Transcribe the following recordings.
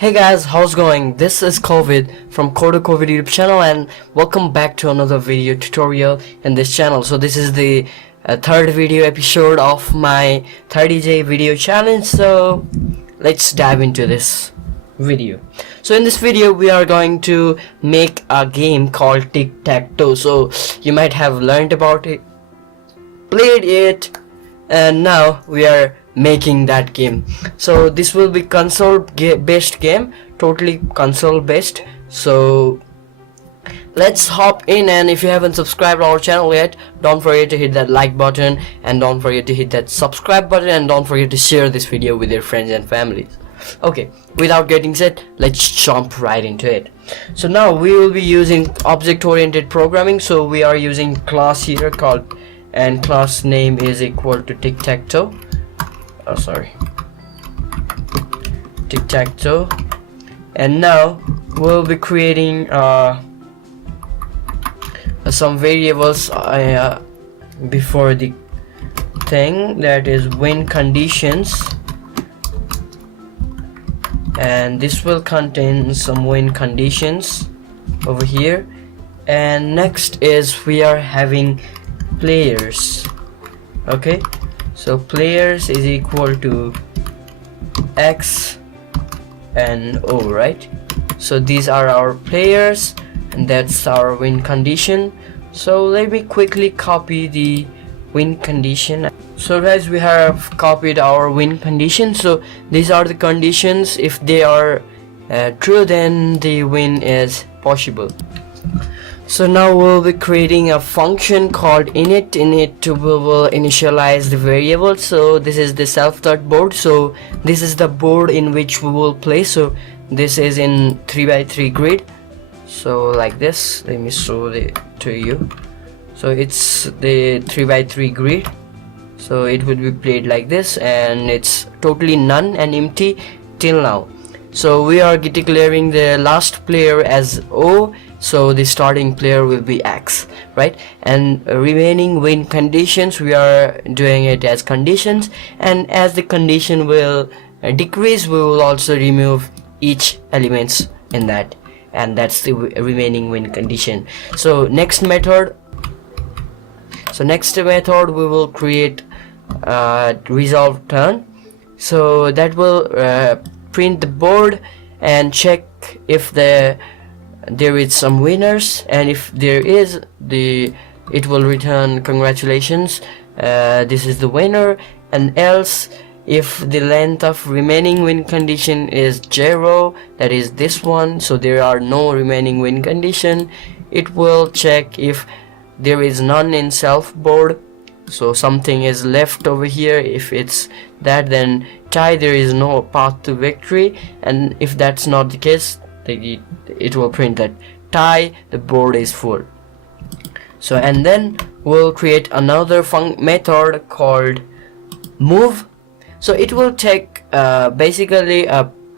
Hey guys, how's going? This is COVID from Kodo COVID YouTube channel and welcome back to another video tutorial in this channel. So this is the third video episode of my 30-day video challenge. So let's dive into this video. So in this video we are going to make a game called Tic Tac Toe. So you might have learned about it, played it, and now we are making that game. So this will be console based game, totally console based. So let's hop in, and if you haven't subscribed our channel yet, don't forget to hit that like button and don't forget to hit that subscribe button and don't forget to share this video with your friends and families. Okay, without getting said, let's jump right into it. So now we will be using object oriented programming. So we are using class here called, and class name is equal to Tic Tac Toe. Tic Tac Toe. And now we'll be creating some variables before the thing, that is win conditions, and this will contain some win conditions over here. And next is we are having players. Okay, so players is equal to X and O, right? So these are our players and that's our win condition. So let me quickly copy the win condition. So guys, we have copied our win condition. So these are the conditions. If they are true, then the win is possible. So now we'll be creating a function called init. Init will initialize the variable. So this is the self-taught board. So this is the board in which we will play. So this is in 3x3 grid. So like this, let me show it to you. So it's the 3x3 grid. So it would be played like this, and it's totally none and empty till now. So we are declaring the last player as O, so the starting player will be X, right? And remaining win conditions, we are doing it as conditions, and as the condition will decrease, we will also remove each elements in that, and that's the remaining win condition. So next method we will create resolve turn. So that will print the board and check if there is some winners, and if there is, it will return congratulations, this is the winner. And else, if the length of remaining win condition is 0, that is this one, so there are no remaining win condition, it will check if there is none in self board, so something is left over here. If it's that, then tie, there is no path to victory, and if that's not the case, it will print that tie, the board is full. So and then we'll create another method called move. So it will take basically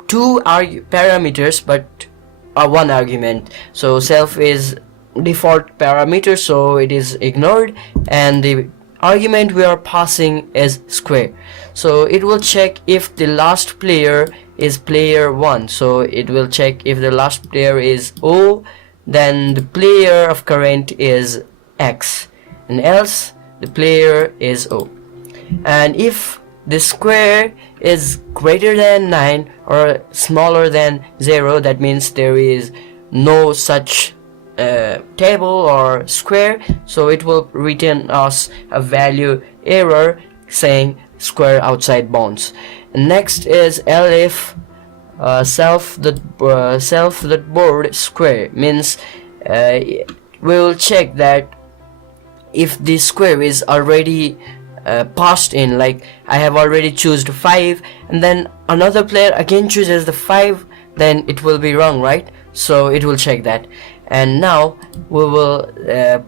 two parameters but one argument. So self is default parameter, so it is ignored, and the argument we are passing is square. So it will check if the last player is player 1. So it will check if the last player is O, then the player of current is X, and else the player is O. And if the square is greater than 9 or smaller than 0, that means there is no such table or square, so it will return us a value error saying square outside bounds. Next is elif self that board square, means we will check that if the square is already passed in, like I have already chosen 5 and then another player again chooses the 5, then it will be wrong, right? So it will check that. And now we will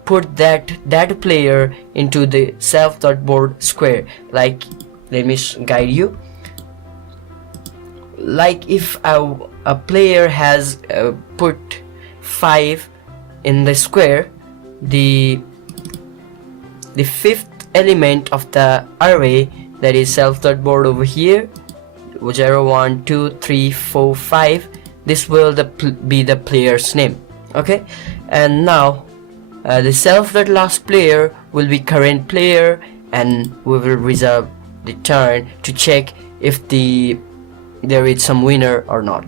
put that player into the self.board square. Like, let me guide you. Like if a player has put 5 in the square, the fifth element of the array, that is self.board over here, 0 1 2 3 4 5, this will be the player's name. Okay, and now the self.last player will be current player, and we will reserve the turn to check if there is some winner or not.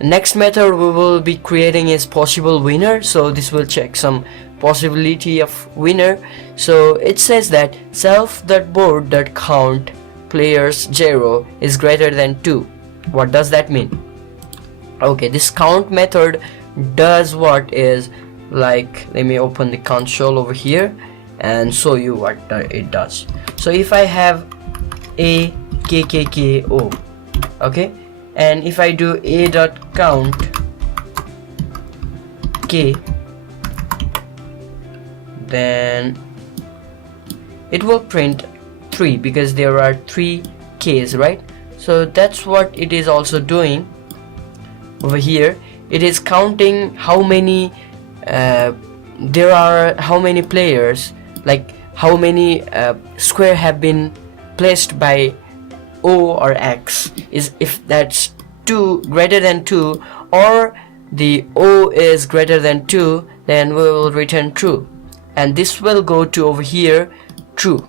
Next method we will be creating is possible winner, so this will check some possibility of winner. So it says that self.board.count players 0 is greater than 2. What does that mean? Okay, this count method does what is like, let me open the console over here and show you what it does. So if I have a KKKO, okay, and if I do a.count k, then it will print 3 because there are 3 k's, right? So that's what it is also doing over here. It is counting how many there are, how many players, like how many square have been placed by O or X. Is if that's 2 greater than 2 or the O is greater than 2, then we will return true, and this will go to over here true.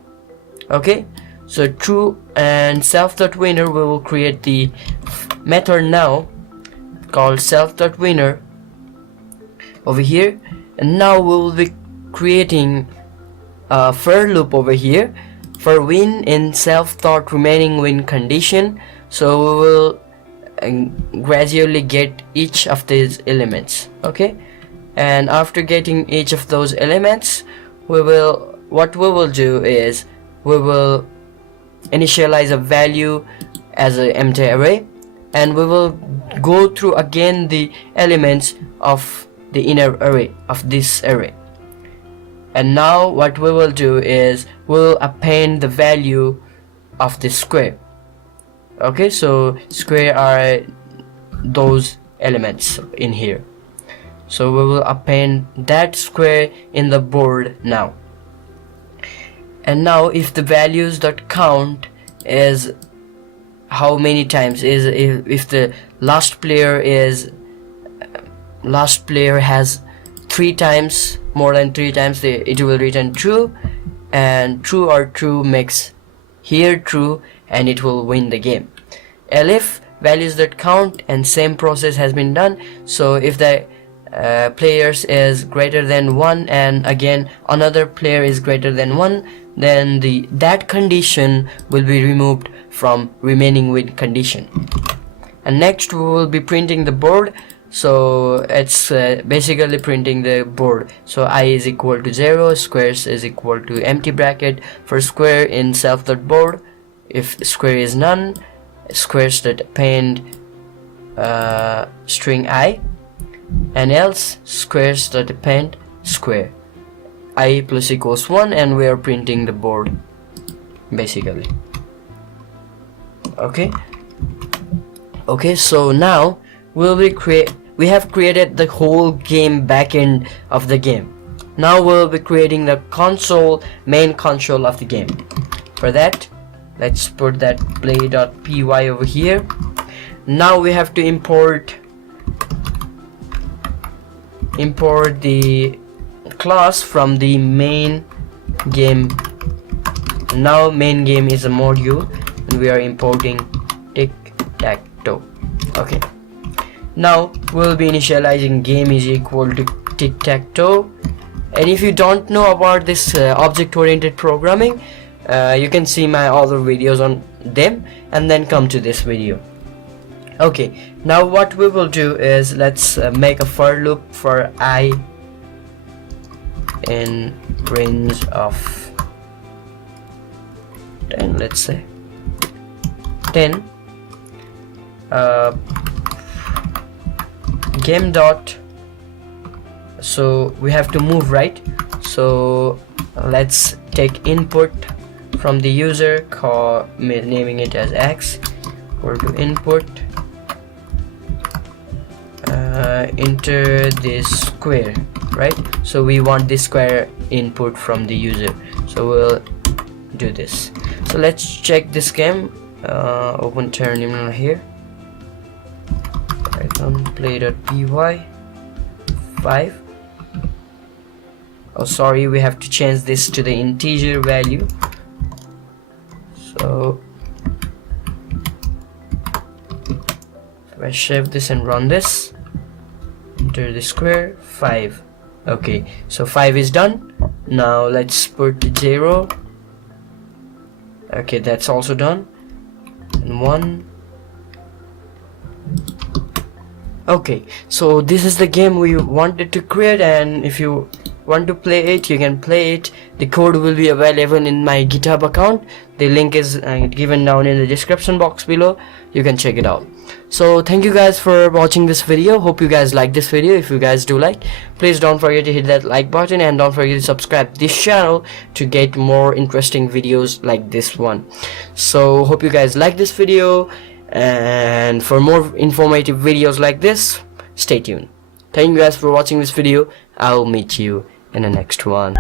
Okay, so true, and self.winner, we will create the method now called self.winner over here, and now we will be creating a for loop over here for win in self.remaining win condition. So we will gradually get each of these elements. Okay, and after getting each of those elements, what we will do is we will initialize a value as an empty array, and we will go through again the elements of the inner array of this array. And now what we will do is we'll append the value of the square. Okay, so square are those elements in here, so we will append that square in the board now. And now if the values.count is how many times is, if the last player has 3 times, more than 3 times, it will return true, and true or true makes here true, and it will win the game. Elif values.count, and same process has been done. So if the players is greater than 1 and again another player is greater than 1, then that condition will be removed from remaining win condition. And next we will be printing the board. So it's basically printing the board. So I is equal to 0, squares is equal to empty bracket for square in self.board. If square is none, squares that append string I, and else squares that append square I plus equals 1, and we are printing the board basically. Okay, so now we have created the whole game backend of the game. Now we'll be creating the main console of the game. For that, let's put that play.py over here. Now we have to import the class from the main game. Now main game is a module, and we are importing Tic Tac Toe. Okay, now we'll be initializing game is equal to Tic Tac Toe. And if you don't know about this object-oriented programming, you can see my other videos on them and then come to this video. Okay, now what we will do is let's make a for loop for I in range of 10, let's say 10. Game dot, so we have to move, right? So let's take input from the user, naming it as X, equal to input, enter this square, right? So we want this square input from the user, so we'll do this. So let's check this game. Open terminal here, python play.py 5. Oh sorry, we have to change this to the integer value. So if I save this and run this, enter the square 5. Okay, so 5 is done. Now let's put 0. Okay, that's also done. And 1. Okay, so this is the game we wanted to create, and if you want to play it, you can play it. The code will be available in my GitHub account. The link is given down in the description box below. You can check it out. So thank you guys for watching this video. Hope you guys like this video. If you guys do like, please don't forget to hit that like button, and don't forget to subscribe this channel to get more interesting videos like this one. So hope you guys like this video, and for more informative videos like this, stay tuned. Thank you guys for watching this video. I'll meet you in the next one.